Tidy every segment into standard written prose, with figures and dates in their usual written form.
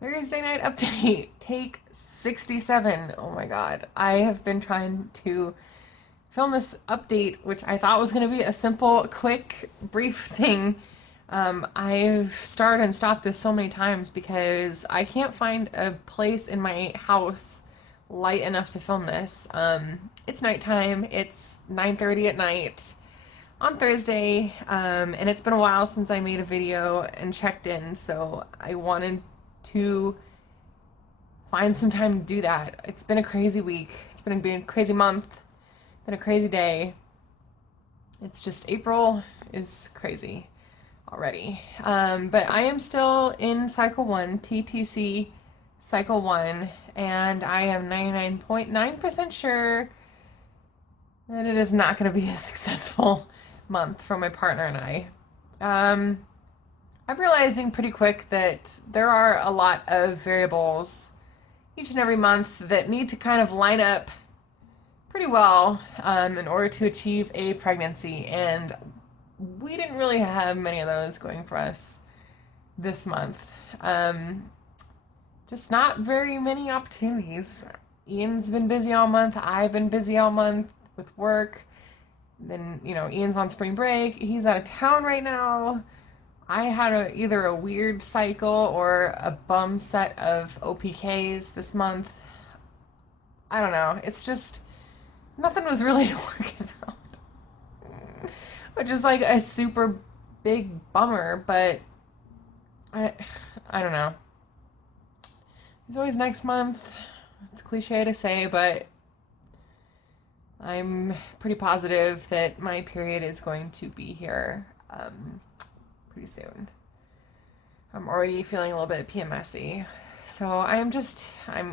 Thursday night update, take 67. Oh my god. I have been trying to film this update, which I thought was going to be a simple, quick, brief thing. I've started and stopped this so many times because I can't find a place in my house light enough to film this. It's nighttime. It's 9:30 at night on Thursday, and it's been a while since I made a video and checked in, so I wanted to find some time to do that. It's been a crazy week. It's been a crazy month. Been a crazy day. It's just April is crazy already. But I am still in Cycle 1, TTC Cycle 1, and I am 99.9% sure that it is not going to be a successful month for my partner and I. I'm realizing pretty quick that there are a lot of variables each and every month that need to kind of line up pretty well in order to achieve a pregnancy, and we didn't really have many of those going for us this month. Just not very many opportunities. Ian's been busy all month. I've been busy all month with work. Then, Ian's on spring break. He's out of town right now. I had either a weird cycle or a bum set of OPKs this month. I don't know. It's just, nothing was really working out. Which is like a super big bummer, but I don't know. There's always next month. It's cliche to say, but I'm pretty positive that my period is going to be here pretty soon. I'm already feeling a little bit PMSy. So I'm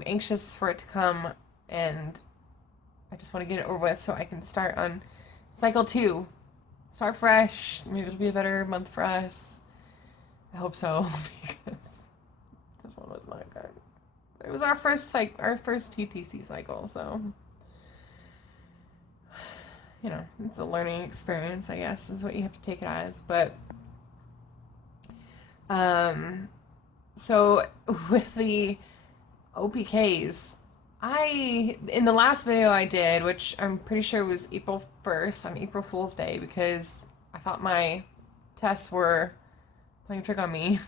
anxious for it to come, and I just want to get it over with so I can start on cycle 2. Start fresh. Maybe it'll be a better month for us. I hope so, because this one was not good. It was our first TTC cycle, so it's a learning experience, I guess, is what you have to take it as. But so with the OPKs, in the last video I did, which I'm pretty sure was April 1st, on April Fool's Day, because I thought my tests were playing a trick on me.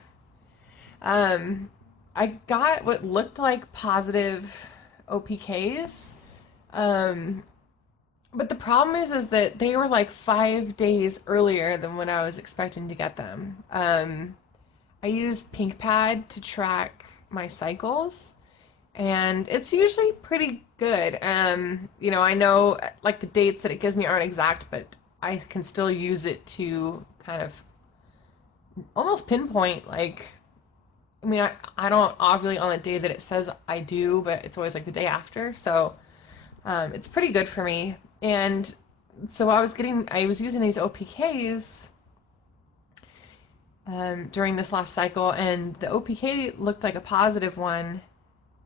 I got what looked like positive OPKs. But the problem is that they were like 5 days earlier than when I was expecting to get them. I use PinkPad to track my cycles, and it's usually pretty good. I know like the dates that it gives me aren't exact, but I can still use it to kind of almost pinpoint, like, I don't ovulate on the day that it says I do, but it's always like the day after. So it's pretty good for me. And so I was using these OPKs during this last cycle, and the OPK looked like a positive one.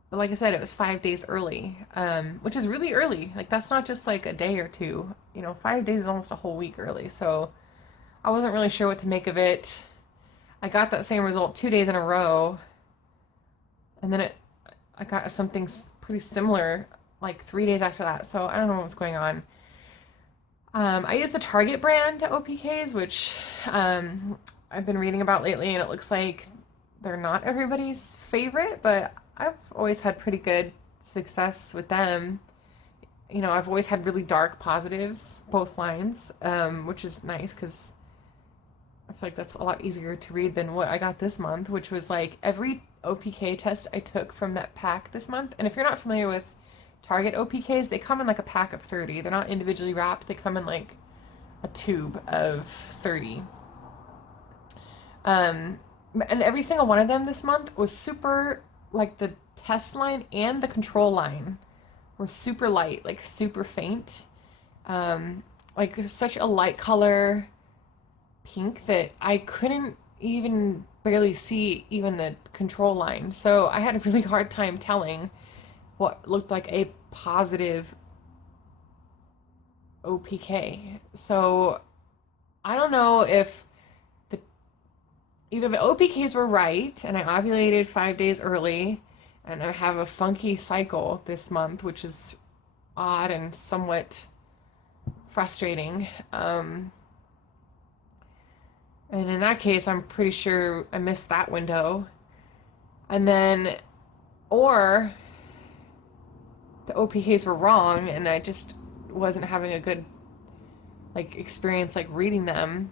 But like I said, it was 5 days early, which is really early. Like, that's not just like a day or two. 5 days is almost a whole week early. So I wasn't really sure what to make of it. I got that same result 2 days in a row, and then I got something pretty similar like 3 days after that. So I don't know what was going on. I use the Target brand OPKs, which I've been reading about lately, and it looks like they're not everybody's favorite, but I've always had pretty good success with them. I've always had really dark positives, both lines, which is nice because I feel like that's a lot easier to read than what I got this month, which was like every OPK test I took from that pack this month. And if you're not familiar with Target OPKs, they come in like a pack of 30. They're not individually wrapped. They come in like a tube of 30. And every single one of them this month was super, like the test line and the control line were super light, like super faint. Like such a light color pink that I couldn't even barely see even the control line. So I had a really hard time telling what looked like a positive OPK. So I don't know if either the OPKs were right and I ovulated 5 days early and I have a funky cycle this month, which is odd and somewhat frustrating. And in that case, I'm pretty sure I missed that window. And then, or the OPKs were wrong and I just wasn't having a good like experience like reading them,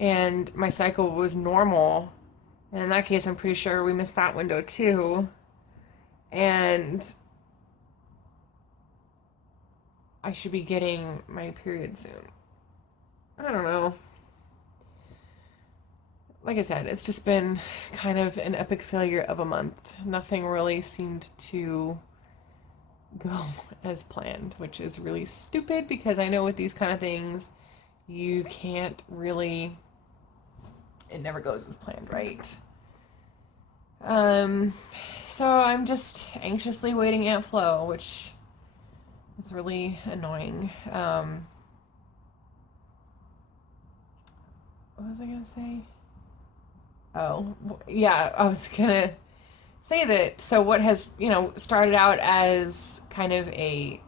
and my cycle was normal. And in that case, I'm pretty sure we missed that window too. And I should be getting my period soon. I don't know. Like I said, it's just been kind of an epic failure of a month. Nothing really seemed to go as planned, which is really stupid because I know with these kind of things, you can't really, it never goes as planned, right? So I'm just anxiously waiting Aunt Flo, which is really annoying. What was I gonna say? Oh, yeah, I was gonna say that. So what has, started out as kind of a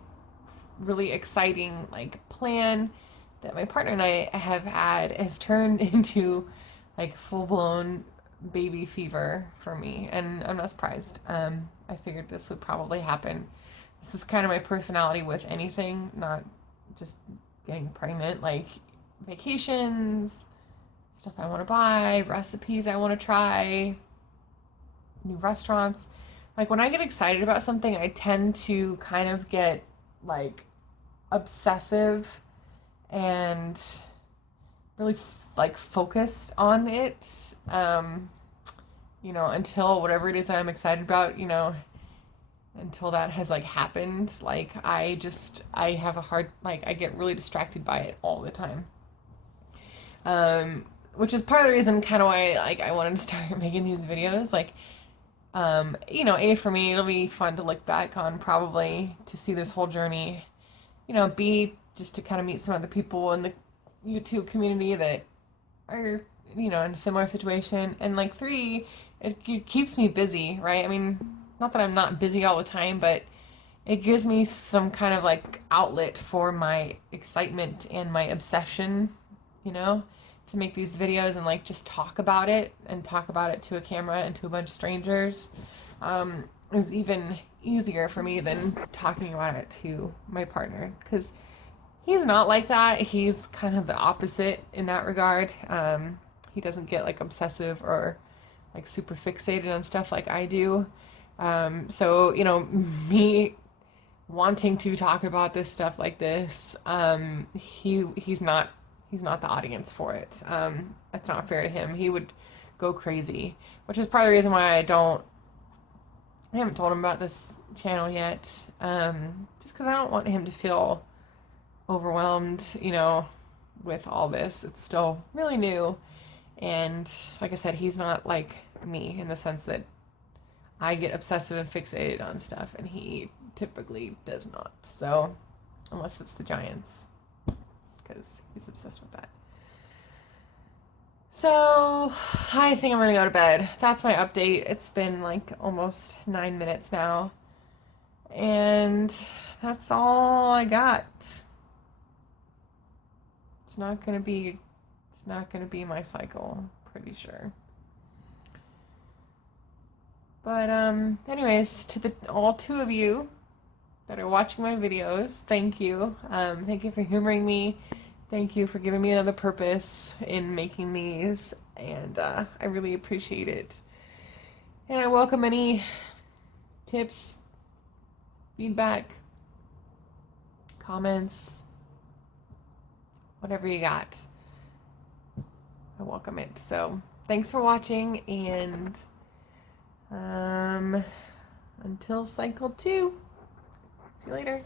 really exciting like plan that my partner and I have had has turned into like full-blown baby fever for me, and I'm not surprised. I figured this would probably happen. This is kind of my personality with anything, not just getting pregnant, like vacations, stuff I want to buy, recipes I want to try, new restaurants. Like when I get excited about something, I tend to kind of get like obsessive and really like focused on it, until whatever it is that I'm excited about, until that has like happened. Like I have a hard, like I get really distracted by it all the time. Which is part of the reason kind of why like I wanted to start making these videos. Like, A, for me, it'll be fun to look back on probably to see this whole journey. B, just to kind of meet some other people in the YouTube community that are, in a similar situation. And like 3, it keeps me busy, right? I mean, not that I'm not busy all the time, but it gives me some kind of like outlet for my excitement and my obsession, to make these videos and like just talk about it to a camera and to a bunch of strangers, is even easier for me than talking about it to my partner, because he's not like that. He's kind of the opposite in that regard. He doesn't get like obsessive or like super fixated on stuff like I do. So, me wanting to talk about this stuff like this, he's not the audience for it. That's not fair to him. He would go crazy, which is part of the reason why I haven't told him about this channel yet. Just because I don't want him to feel overwhelmed, with all this. It's still really new. And like I said, he's not like me in the sense that I get obsessive and fixated on stuff, and he typically does not. So, unless it's the Giants, because he's obsessed with that. So, I think I'm gonna go to bed. That's my update. It's been like almost 9 minutes now. And that's all I got. It's not gonna be my cycle, pretty sure. But anyways, to all 2 of you that are watching my videos, thank you. Thank you for humoring me. Thank you for giving me another purpose in making these, and I really appreciate it. And I welcome any tips, feedback, comments, whatever you got. I welcome it. So thanks for watching, and until cycle 2, see you later.